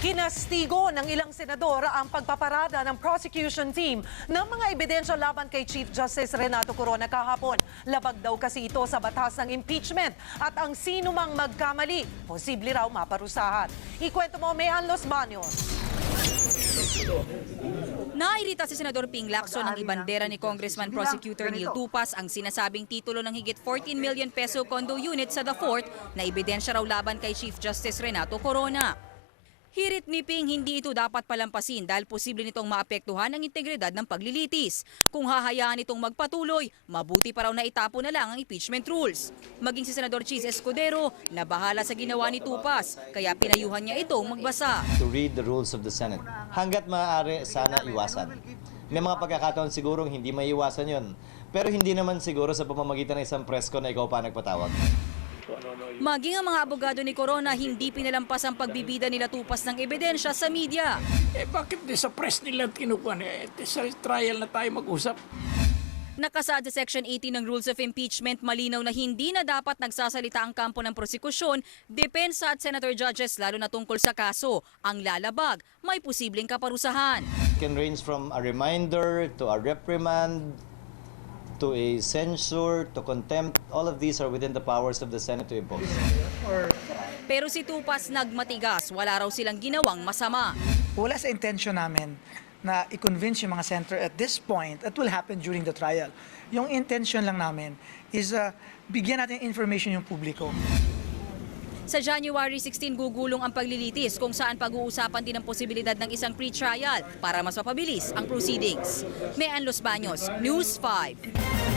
Kinastigo ng ilang senador ang pagpaparada ng prosecution team ng mga ebidensya laban kay Chief Justice Renato Corona kahapon. Labag daw kasi ito sa batas ng impeachment at ang sino mang magkamali, posible raw maparusahan. Ikwento mo, Mehan Los Baños. Nairita si Senador Ping Lacson ng ibandera ni Congressman Prosecutor Neil Tupas ang sinasabing titulo ng higit 14 million peso condo unit sa The Fort na ebidensya raw laban kay Chief Justice Renato Corona. Hirit ni Ping hindi ito dapat palampasin dahil posible nitong maapektuhan ang integridad ng paglilitis. Kung hahayaan itong magpatuloy, mabuti pa raw na itapo na lang ang impeachment rules. Maging si Senador Cheese Escudero na bahala sa ginawa ni Tupas, kaya pinayuhan niya itong magbasa. to read the rules of the Senate. Hanggat maaari, sana iwasan. May mga pagkakataon sigurong hindi maiwasan yon. Pero hindi naman siguro sa pamamagitan ng isang presko na ikaw pa nagpatawag. Maging ang mga abogado ni Corona hindi pinalampas ang pagbibida nila tupas ng ebidensya sa media. Eh bakit di sa press nila kinukuha? Eh, di sa trial na tayo mag-usap. Nakasaad sa Section 18 ng Rules of Impeachment, malinaw na hindi na dapat nagsasalita ang kampo ng prosekusyon, depensa at senator judges lalo na tungkol sa kaso. Ang lalabag, may posibleng kaparusahan. can range from a reminder to a reprimand to a censure to contempt. All of these are within the powers of the Senate to impose. Pero si Tupas nagmatigas, wala raw silang ginawang masama. wala sa intention namin na i-convince yung mga senator at this point, that will happen during the trial. Yung intention lang namin is uh, bigyan natin information yung publiko. Sa January 16 gugulong ang paglilitis kung saan pag-uusapan din ang posibilidad ng isang pre-trial para mas mapabilis ang proceedings. Mean Los Baños, News 5.